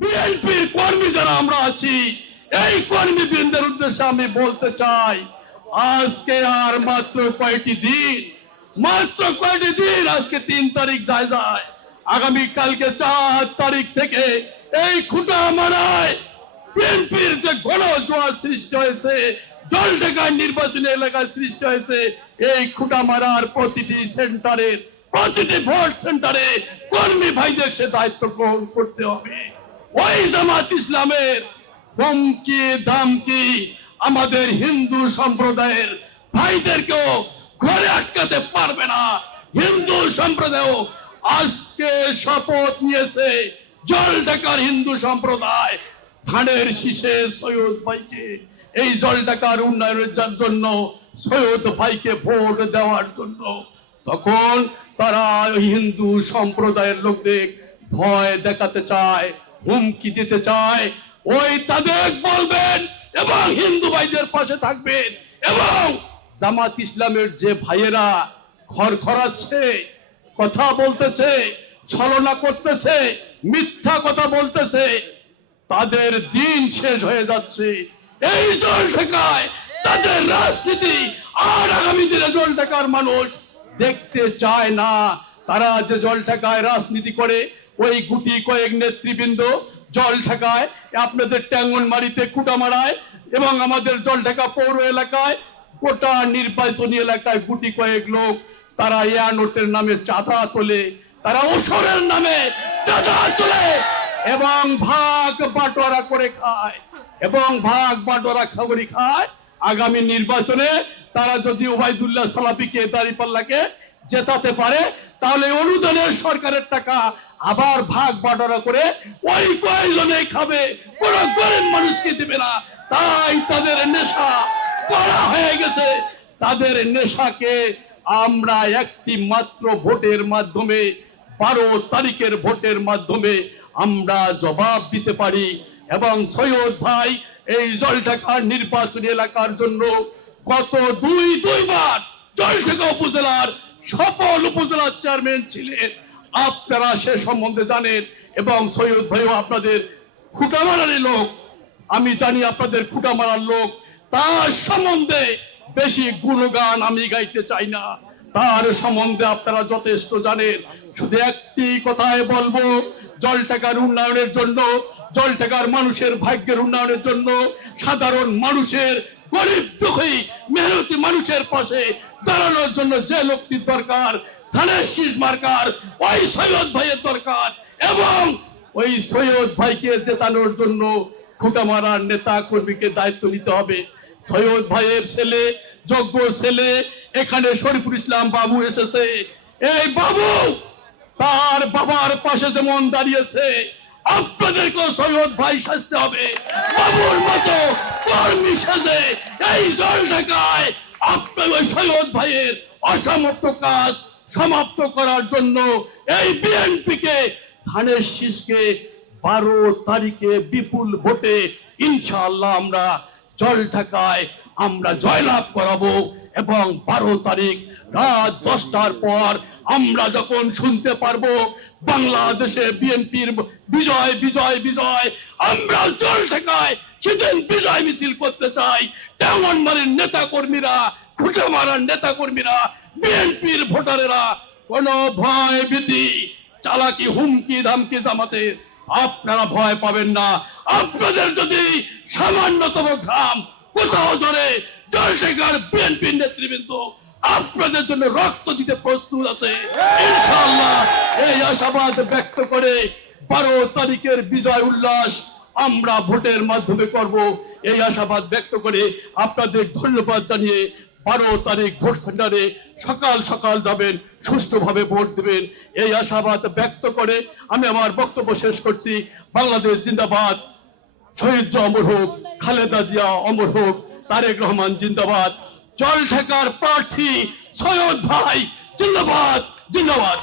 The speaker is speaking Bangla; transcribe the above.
বিএনপির কর্মী যারা আমরা আছি, এই কর্মী বৃন্দের উদ্দেশ্যে আমি বলতে চাই, আজকে আর মাত্র কয়েকটি দিন, আজকে 3 তারিখ যায়, আগামী কালকে 4 তারিখ থেকে এই খুঁটামারায় বিএনপির যে গণজোয়ার সৃষ্টি হয়েছে, জলঢাকার নির্বাচনী এলাকায় সৃষ্টি হয়েছে, এই খুঁটামারার প্রতিটি সেন্টারের, প্রতিটি ভোট সেন্টারে কর্মী ভাইদের সে দায়িত্ব গ্রহণ করতে হবে। ওই জামাত ইসলামের হুমকি ধামকি আমাদের হিন্দু সম্প্রদায়ের ভাইদেরকেও ঘরে আটকাতে পারবে না। হিন্দু সম্প্রদায় আজকে শপথ নিয়েছে, জলঢাকার হিন্দু সম্প্রদায় ধানের শীষে সৈয়দ ভাইকে, এই জলঢাকার উন্নয়নের জন্য সৈয়দ ভাইকে ভোট দেওয়ার জন্য। তখন তারা হিন্দু সম্প্রদায়ের লোকদের ভয় দেখাতে চায়, হুমকি দিতে চায়। ওই তাদের বলবেন এবং হিন্দু ভাইদের পাশে থাকবেন, এবং জামাত ইসলামের যে ভাইয়েরা ঘর খরাচ্ছে, কথা বলতেছে, ছলনা করতেছে, মিথ্যা কথা বলতেছে, তাদের দিন শেষ হয়ে যাচ্ছে। এই জলঢাকায় তাদের রাজনীতি আর আগামী দিনে জলঢাকার মানুষ দেখতে চায় না। তারা যে জলঢাকায় রাজনীতি করে, ওই গুটি কয়েক নেতৃবৃন্দ জলঢাকায়, আপনাদের ট্যাঙ্গনবাড়িতে, খুঁটামারায় এবং আমাদের জলঢাকা পৌর এলাকায়, গোটা নির্বাচনী এলাকায় গুটি কয়েক লোক তারা এয়ানোটের নামে চাঁদা তোলে, তারা ওসরের নামে চাঁদা তোলে এবং ভাগ বাটোয়ারা করে খায়, আগামী নির্বাচনে তারা যদি ওবায়দুল্লাহ সালাফিকে, দাঁড়িপাল্লাকে জেতাতে পারে, তাহলে অনুদানের সরকারের টাকা আবার ভাগ বাটোয়ারা করে ওই কয়েকজনে খাবে, কোন গরিব মানুষকে দিবে না। তাই তাদের নেশা করা হয়ে গেছে। তাদের নেশাকে আমরা একটি মাত্র ভোটের মাধ্যমে, 12 তারিখের ভোটের মাধ্যমে আমরা জবাব দিতে পারি। এবং সৈয়দ ভাই এই জলঢাকার নির্বাচনী এলাকার জন্য গত দুইবার জলঢাকা উপজেলার সকল উপজেলার চেয়ারম্যান ছিলেন, আপনারা সে সম্বন্ধে জানেন। এবং সৈয়দ ভাইও আপনাদের খুঁটামারার লোক, আমি জানি আপনাদের খুঁটামারার লোক, তার সম্বন্ধে বেশি গুণগান আমি গাইতে চাই না, তার সম্বন্ধে আপনারা যথেষ্ট জানেন। শুধু একটি কথাই বলবো, জলঢাকার উন্নয়নের জন্য, জলঢাকার মানুষের ভাগ্যের উন্নয়নের জন্য, সাধারণ মানুষের, গরিব দুঃখী মেহনতি মানুষের পাশে দাঁড়ানোর জন্য যে লোকটি দরকার, ধানের শীষ মার্কার ওই সৈয়দ ভাইয়ের দরকার। এবং ওই সৈয়দ ভাইকে জেতানোর জন্য খুঁটামারার নেতা কর্মীকে দায়িত্ব নিতে হবে। সৈয়দ ভাইয়ের ছেলে, যোগ্য ছেলে, এখানে শরীফুল ইসলাম বাবু এসেছে। এই বাবু তার বাবার পাশে যেমন দাঁড়িয়েছে, আপনাদেরকেও সৈয়দ ভাই সাজতে হবে। বাবুর মতো কর্মী সাজে এই জলঢাকায় আপনার ওই সৈয়দ ভাইয়ের অসমাপ্ত কাজ সমাপ্ত করার জন্য এই বিএনপিকে, ধানের শীষকে 12 তারিখে বিপুল ভোটে ইনশাআল্লাহ আমরা জলঢাকায় আমরা জয়লাভ করাবো। এবং 12 তারিখ রাত 10টার পর আমরা যখন শুনতে পারবো বাংলাদেশে বিএনপির বিজয় বিজয় বিজয়, আমরা জলঢাকায় সেদিন বিজয় মিছিল করতে চাই। ট্যাঙ্গনবাড়ির নেতা কর্মীরা, খুঁটামারার নেতা কর্মীরা, বিএনপির ভোটারেরা কোনো ভয় ভীতি, চালাকি, হুমকি ধামকি জামাতে আপনারা ভয় পাবেন না। আপনাদের যদি সামান্যতম ঘাম কোথাও জড়ে, জলঢাকার বিএনপির নেতৃবৃন্দ আপনাদের জন্য রক্ত দিতে প্রস্তুত আছে ইনশাআল্লাহ। এই আশাবাদ ব্যক্ত করে 12 তারিখের বিজয় উল্লাস আমরা ভোটের মাধ্যমে করব, এই আশাবাদ ব্যক্ত করে আপনাদের ধন্যবাদ জানিয়ে 12 তারিখ ভোট সেন্টারে সকাল সকাল যাবেন, সুষ্ঠুভাবে ভোট দেবেন, এই আশাবাদ ব্যক্ত করে আমি আমার বক্তব্য শেষ করছি। বাংলাদেশ জিন্দাবাদ, শহীদ অমর হোক, খালেদা জিয়া অমর হোক, তারেক রহমান জিন্দাবাদ, জলঢাকার প্রার্থী সৈয়দ ভাই জিন্দাবাদ জিন্দাবাদ।